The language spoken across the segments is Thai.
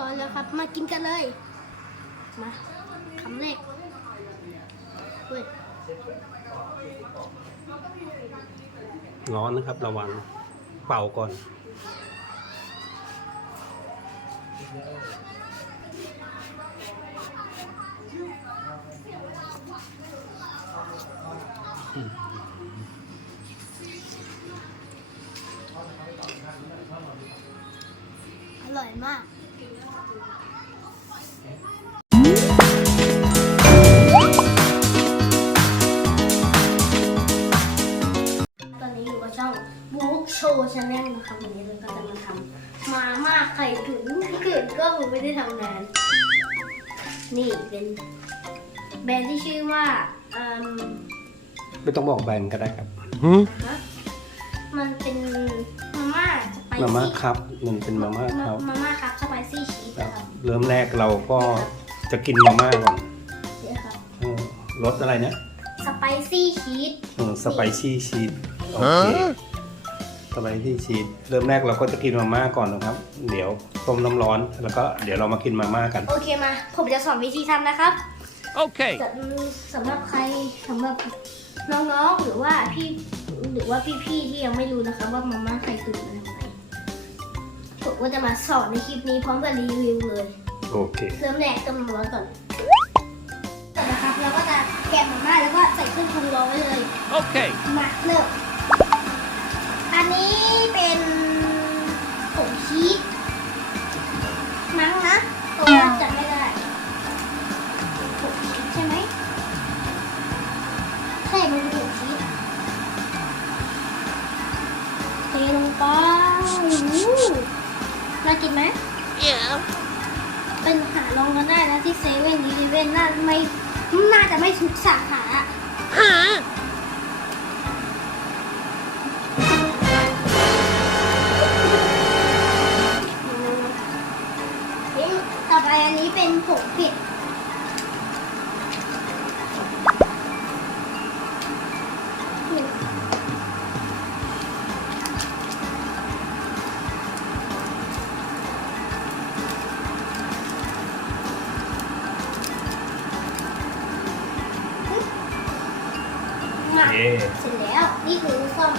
ร้อยแล้วครับ มากินกันเลย มาคำแรกเฮ้ยร้อนนะครับ ระวังเป่าก่อน อร่อยมาก ชว์ชาแนลนะคะวันนี้เราก็จะมาทำมาม่าไข่ตุ๋นเกิดก็ผมไม่ได้ทำนาน นี่เป็นแบรนด์ที่ชื่อว่าอืมไม่ต้องบอกแบรนด์ก็ได้ครับฮะมันเป็นมาม่าสไปซี่มาม่าครับ มันเป็นมาม่าครับมาม่าครับสไปซี่ชีสนะครับเริ่มแรกเราก็จะกินมาม่าก่อนเดี๋ยวครับเออรสอะไรนะสไปซี่ชีสเออสไปซี่ชีสโอเค สไปซี่ชีสเริ่มแรกเราก็จะกินมาม่าก่อนนะครับ เดี๋ยวต้มน้ำร้อนแล้วก็เดี๋ยวเรามากินมาม่ากัน โอเคมา ผมจะสอนวิธีทำนะครับ Okay. จะสำหรับใครสำหรับน้องๆหรือว่าพี่หรือว่าพี่ๆที่ยังไม่รู้นะคะ ว่ามาม่าไข่ตุ๋นเป็นยังไงผมก็จะมาสอนในคลิปนี้พร้อมกับรีวิวเลยโอเค เริ่มแรกต้มน้ำร้อนก่อนก่อนนะครับเราก็จะแกะมาม่าแล้วก็ใส่เครื่องปรุงรอไว้เลย Okay. มาเริ่ม อันนี้เป็นผงชีสมั้งนะเพราะว่าจำไม่ได้ผงชีสใช่ไหมใช่มันเป็นผงชีสเทลงไปอู้น่ากินไหม Yeah. เป็นหาลองกันได้นะที่เซเว่นดีเว่นน่าไม่น่าจะไม่ทุกสาขา ผงเผ็ดมาเย่เสร็จแล้ว นี่คือส้ม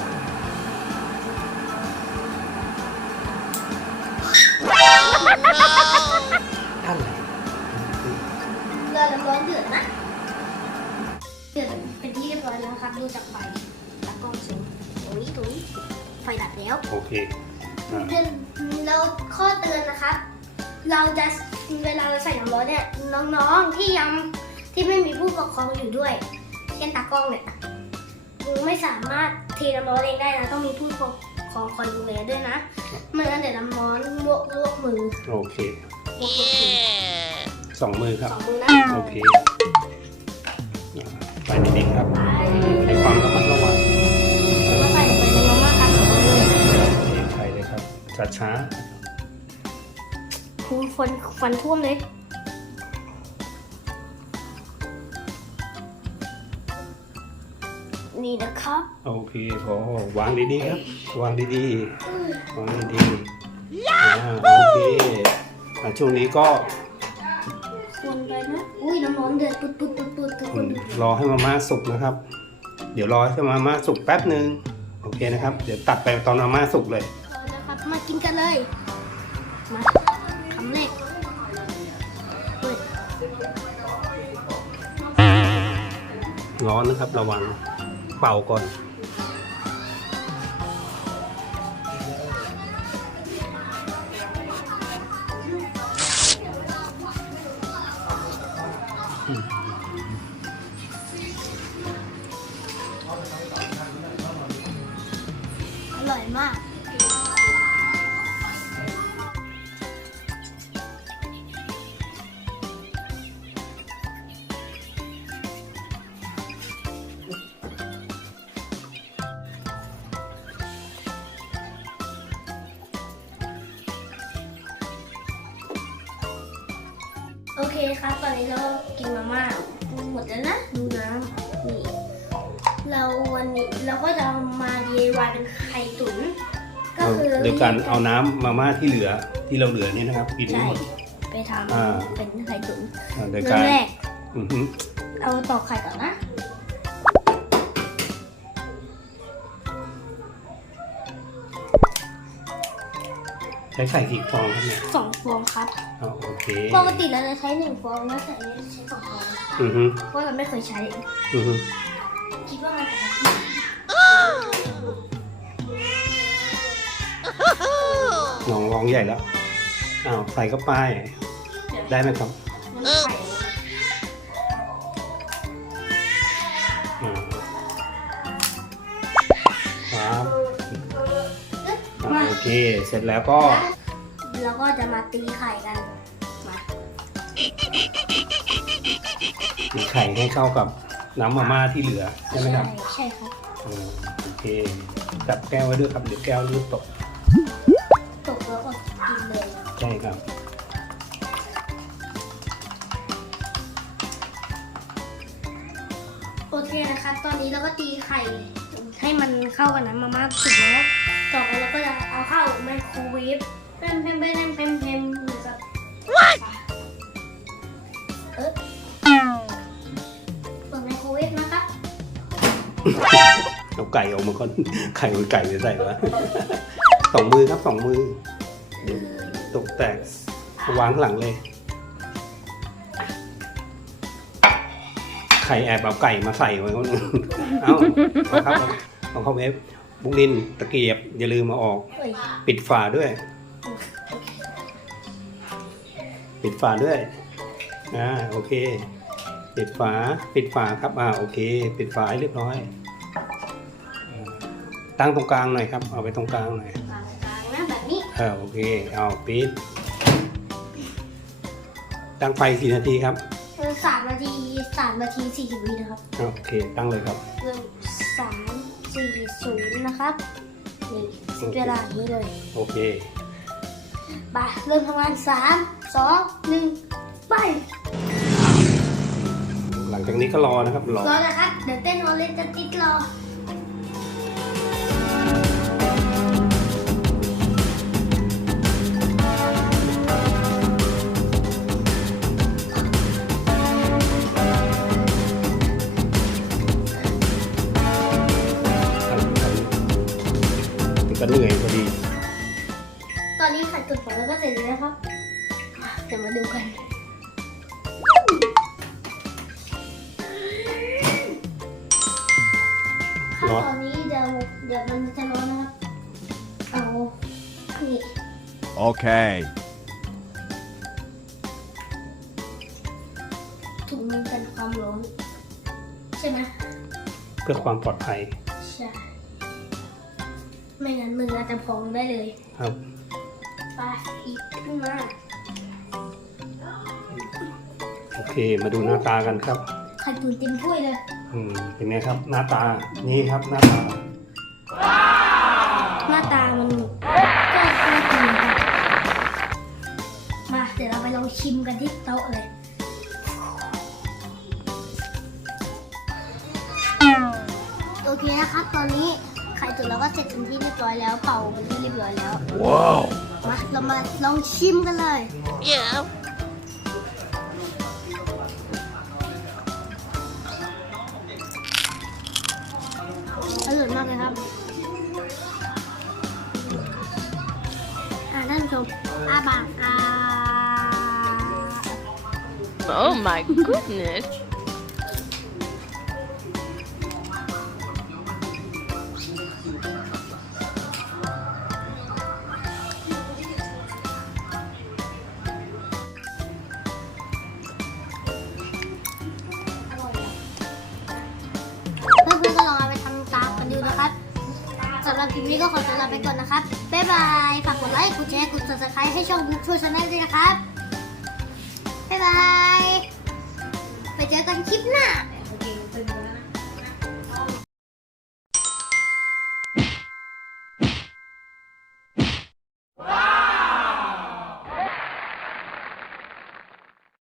นนะครับ เราจะเวลาเราใส่น้ำร้อนเนี่ยน้องๆที่ยังที่ไม่มีผู้ปกครองอยู่ด้วยเช่นตากล้องเนี่ยไม่สามารถเทน้ำร้อนเองได้นะต้องมีผู้ปกครองคอยดูแลด้วยนะไม่งั้นเดี๋ยวน้ำร้อนลวกลวกมือโอเคลวกมือ Yeah. สองมือครับสองมือนะโอเคอะไปนิดๆครับให้ความระมัดระวังแล้วก็ใส่ลงไปในมาม่าครับสองมือเลยเทไข่เลยครับช้า คูฟันฟันท่วมเลย นี่นะครับๆโอเคพอวางดีๆครับ วางดีๆวางดีๆอ่าโอเคอะช่วงนี้ก็คนไปนะ อุ้ยน้ำร้อนเดือดปุดปุดปุดปุดทุกคอืนมดูรอให้มาม่าสุกนะครับ เดี๋ยวรอให้มาม่าสุกแป๊บหนึ่งโอเคนะครับ เดี๋ยวตัดไปตอนมาม่าสุกเลย เอาละครับ มากินกันเลย มา คำแรกเฮ้ยร้อนนะครับระวังเป่าก่อนอ โอเคครับ ตอนนี้เรากินมาม่าหมดแล้วนะ ดูน้ำนี่ เราวันนี้เราก็จะมา DIY เป็นไข่ตุ๋นก็คือเดี๋ยวกันเอาน้ำมาม่าที่เหลือที่เราเหลือนี่นะครับกินไม่ใช่หมด ไปทอ่าำเป็นไข่ตุ๋นอ่าโดยเริ่กามรแรก อือฮึเอาตอกไข่ก่อนนะ ช้ไข่กี่ฟองครับเนี่ยสองฟองครับอ๋อโอเค ปกติเราจะใช้หนึ่งฟองแล้วแต่อันนี้ใช้สองฟองอือฮึเพราะเราไม่เคยใช้ อือฮึคิดว่ามันจะน้องร้องใหญ่แล้วอ้าวใส่เข้าไป ได้ไหมครับมันไข่ เคเสร็จแล้วก็แล้วก็จะมาตีไข่กันมาตีไข่ให้เข้ากับน้ำมาม่าที่เหลือใช่ไหมครับใช่ครับอืมโอเคจับแก้วไว้ด้วยครับเดี๋ยวแก้วลื่นตก ตกแล้วก็กินเลยใช่ครับโอเคนะครับ ตอนนี้เราก็ตีไข่ให้มันเข้ากันน้ำมาม่าสุกแล้ว ต่อไปเราก็จะเอาเข้าไมโครเวฟเพิ่มเพิ่มเพิ่มเพมเพมนะครับเออเปิดไมโครเวฟนะครับเอาไก่ออกมาก่อนไข่มันไก่จะใส่วะสองมือครับสองมือ ตกแตกวางข้างหลังเลย ไข่แอบเอาไก่มาใส่ไว้ก่อนเอาเอาครับเอาเอาเข้าเวฟ บุกลินตะเกียบ อย่าลืมมาออก เอ้ยปิดฝาด้วย ปิดฝาด้วยอ่าโอเค ปิดฝาปิดฝาครับอ่าโอเค ปิดฝาให้เรียบร้อยอ่าตั้งตรงกลางหน่อยครับ เอาไปตรงกลางหน่อยกลางกลางนะแบบนี้เออโอเค เอาปิด ตั้งไฟสี่นาทีครับเออสามนาทีสามนาทีสี่สิบวินะครับอ่าโอเค ตั้งเลยครับ เริ่มสาม สี่ศูนย์นะครับ นี่เวลานี้เลย โอเคไปเริ่มทำงานสามสองหนึ่งไป หลังจากนี้ก็รอนะครับรอ รอนะครับ เดี๋ยวเต้นออเล่นจะติดรอ ก็เหนื่อยพอดี ตอนนี้ไข่ตุ๋นของเราก็เสร็จแล้วนะครับอะเดี๋ยวมาดูกัน ขั้นตอนนี้เดี๋ยวเดี๋ยวมันจะร้อนนะครับ เอานี่ Okay. ถุงมือกันความร้อนใช่ไหมเพื่อความปลอดภัย ใช่ ไม่งั้นมืออาจจะพองได้เลยครับไปอีกขึ้นมาโอเค มาดูหน้าตากันครับไข่ตุ๋นเต็มถ้วยเลย อืมเป็นไงครับ หน้าตานี่ครับหน้าตาหน้าตามันก็น่ากินครับมาเดี๋ยวเราไปลองชิมกันที่โต๊ะเลยโอเคนะครับตอนนี้ ไข่ตุ๋นเราก็เสร็จเป็นที่เรียบร้อยแล้วเป่าเป็นที่เรียบร้อยแล้ว Whoa. มาเรามาลองชิมกันเลย Yeah. อร่อยมากเลยครับอ่าท่านผู้ชมอาบากอา Oh my goodness. ลิปนี้ก็ขอตัวลาไปก่อนนะครับ บ๊ายบาย ฝากกดไลค์ กดแชร์ กด subscribe ให้ช่องบุ๊กช่วยชาแนลด้วยนะครับ บ๊ายบาย ไปเจอกันคลิปหน้า